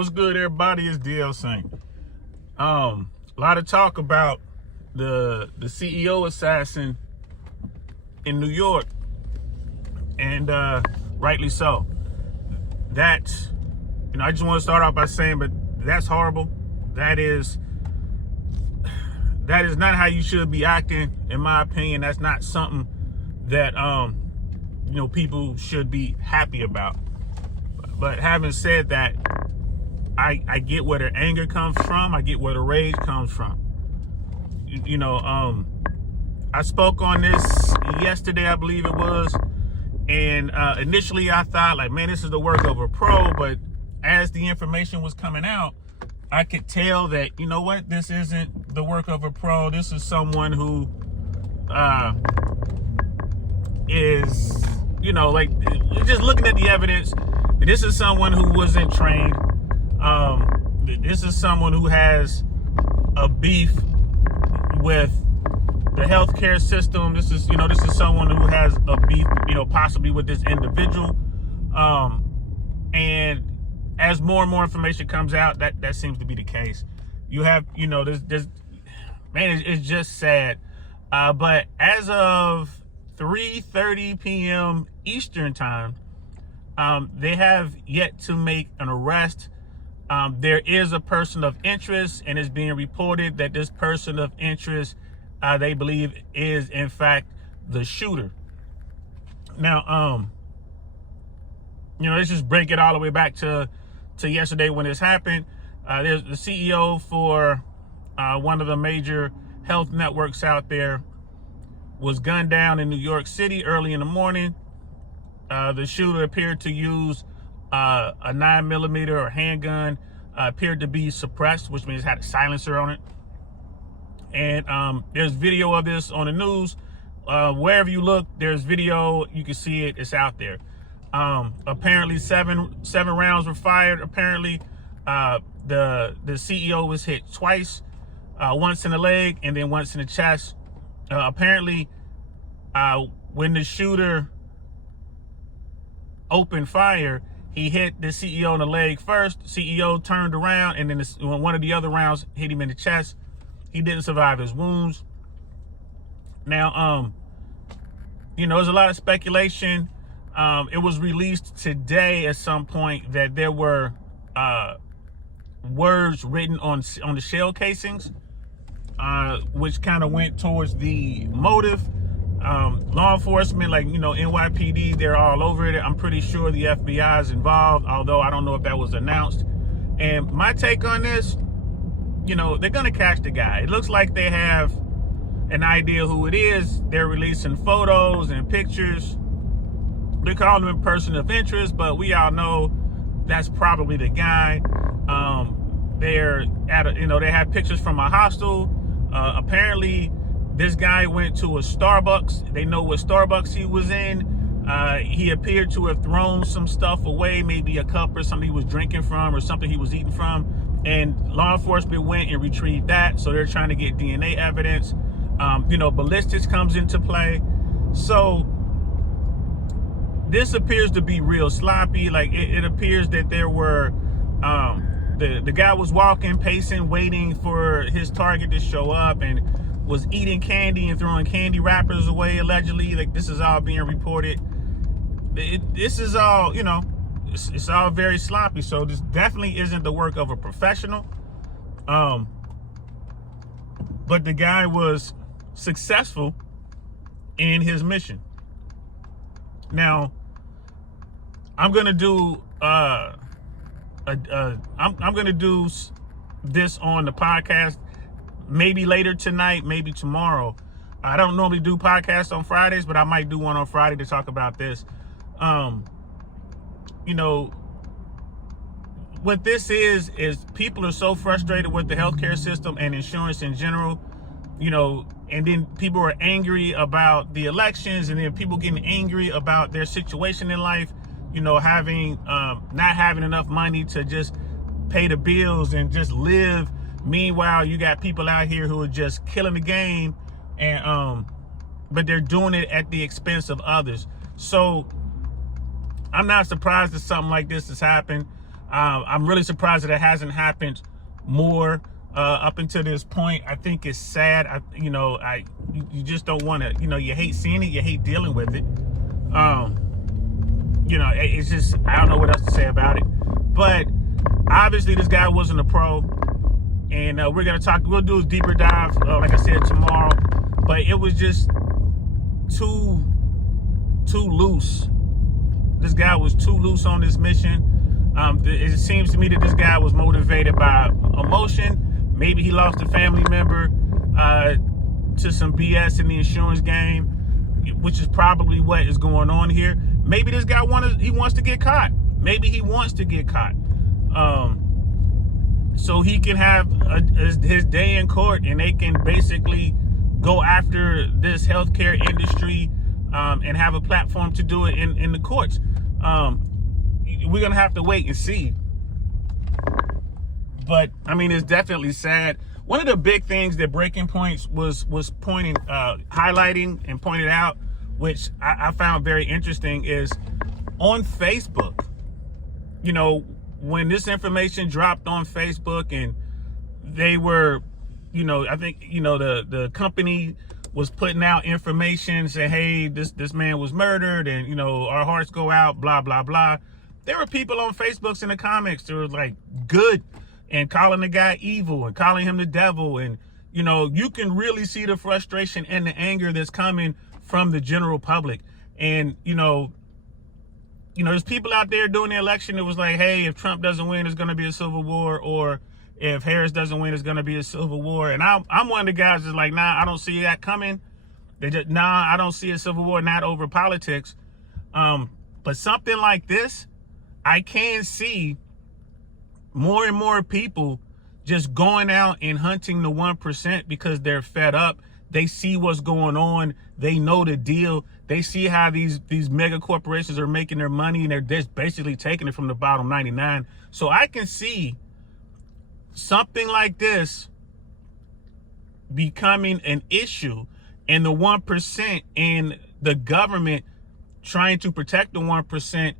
What's good, everybody? It's DLC. A lot of talk about the CEO assassin in New York, and rightly so. That's, I just want to start off by saying, but that's horrible. That is not how you should be acting, in my opinion. That's not something that people should be happy about. But having said that, I get where their anger comes from. I get where the rage comes from. I spoke on this yesterday, I believe it was. And initially I thought, like, man, this is the work of a pro. But as the information was coming out, I could tell that, you know what, this isn't the work of a pro. This is someone who is, just looking at the evidence, this is someone who wasn't trained. This is someone who has a beef with the healthcare system. This is someone who has a beef, possibly with this individual. And as more and more information comes out, that seems to be the case. You have, there's man, it's just sad. But as of 3:30 p.m. Eastern time, they have yet to make an arrest. There is a person of interest, and it's being reported that this person of interest, they believe, is in fact the shooter. Now, let's just break it all the way back to yesterday when this happened. There's the CEO for one of the major health networks out there was gunned down in New York City early in the morning. The shooter appeared to use a 9mm or handgun, appeared to be suppressed, which means it had a silencer on it. And there's video of this on the news. Wherever you look, there's video. You can see it. It's out there. Apparently, seven rounds were fired. Apparently, the CEO was hit twice, once in the leg and then once in the chest. Apparently, when the shooter opened fire, he hit the CEO in the leg first. CEO turned around, and then one of the other rounds hit him in the chest. He didn't survive his wounds. Now, there's a lot of speculation. It was released today at some point that there were words written on the shell casings, which kind of went towards the motive. Law enforcement, like, NYPD, they're all over it. I'm pretty sure the FBI is involved, although I don't know if that was announced. And my take on this, they're going to catch the guy. It looks like they have an idea who it is. They're releasing photos and pictures. They're calling him a person of interest, but we all know that's probably the guy. They're at they have pictures from a hostel. Apparently, this guy went to a Starbucks. They know what Starbucks he was in. He appeared to have thrown some stuff away, maybe a cup or something he was drinking from or something he was eating from. And law enforcement went and retrieved that. So they're trying to get DNA evidence. Ballistics comes into play. So this appears to be real sloppy. Like, it appears that there were, the guy was walking, pacing, waiting for his target to show up, and was eating candy and throwing candy wrappers away, allegedly. Like, this is all being reported. This is all, it's all very sloppy. So this definitely isn't the work of a professional. But the guy was successful in his mission. Now, I'm gonna do I'm gonna do this on the podcast. Maybe later tonight, maybe tomorrow. I don't normally do podcasts on Fridays, but I might do one on Friday to talk about this. What this is people are so frustrated with the healthcare system and insurance in general, and then people are angry about the elections, and then people getting angry about their situation in life, having, not having enough money to just pay the bills and just live. Meanwhile, you got people out here who are just killing the game, and but they're doing it at the expense of others. So I'm not surprised that something like this has happened. I'm really surprised that it hasn't happened more up until this point. I think it's sad. You just don't want to, you hate seeing it, you hate dealing with it. It's just, I don't know what else to say about it. But obviously this guy wasn't a pro, and we'll do a deeper dive, like I said, tomorrow. But it was just too loose. This guy was too loose on this mission. It seems to me that this guy was motivated by emotion. Maybe he lost a family member to some BS in the insurance game, which is probably what is going on here. Maybe this guy wants to get caught. Maybe he wants to get caught, so he can have his day in court, and they can basically go after this healthcare industry and have a platform to do it in the courts. We're gonna have to wait and see. But I mean, it's definitely sad. One of the big things that Breaking Points was highlighting and pointed out, which I found very interesting, is on Facebook. When this information dropped on Facebook, and they were, I think, the company was putting out information saying, hey, this man was murdered, and, our hearts go out, blah, blah, blah. There were people on Facebook in the comments that were like, good, and calling the guy evil and calling him the devil. And, you can really see the frustration and the anger that's coming from the general public. And, there's people out there during the election that was like, hey, if Trump doesn't win, it's going to be a civil war, or if Harris doesn't win, it's going to be a civil war. And I'm one of the guys that's like, nah, I don't see that coming. I don't see a civil war, not over politics. But something like this, I can see more and more people just going out and hunting the 1% because they're fed up. They see what's going on. They know the deal. They see how these mega corporations are making their money, and they're just basically taking it from the bottom 99. So I can see something like this becoming an issue, and the 1% and the government trying to protect the 1%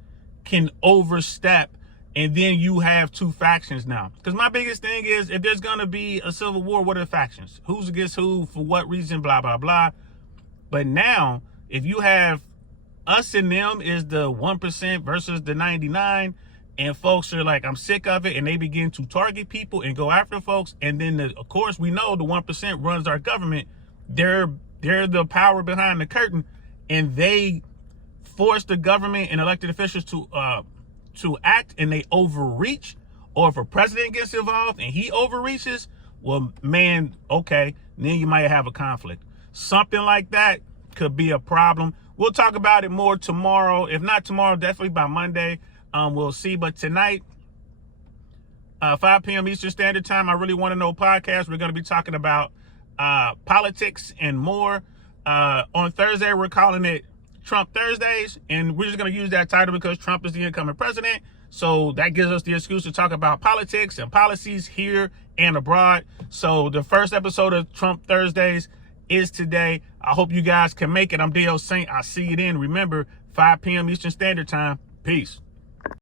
can overstep, and then you have two factions now. Because my biggest thing is, if there's going to be a civil war, what are the factions? Who's against who, for what reason, blah, blah, blah. But now, if you have us and them is the 1% versus the 99, and folks are like, I'm sick of it, and they begin to target people and go after folks, and then, of course, we know the 1% runs our government. They're the power behind the curtain, and they force the government and elected officials to act, and they overreach. Or if a president gets involved and he overreaches, well, man, okay, then you might have a conflict. Something like that could be a problem. We'll talk about it more tomorrow. If not tomorrow, definitely by Monday. We'll see. But tonight, 5 p.m. Eastern Standard Time, I Really Want to Know podcast. We're going to be talking about politics and more. On Thursday, we're calling it Trump Thursdays, and we're just going to use that title because Trump is the incoming president. So that gives us the excuse to talk about politics and policies here and abroad. So the first episode of Trump Thursdays is today. I hope you guys can make it. I'm D.L. Saint. I'll see you then. Remember, 5 p.m. Eastern Standard Time. Peace.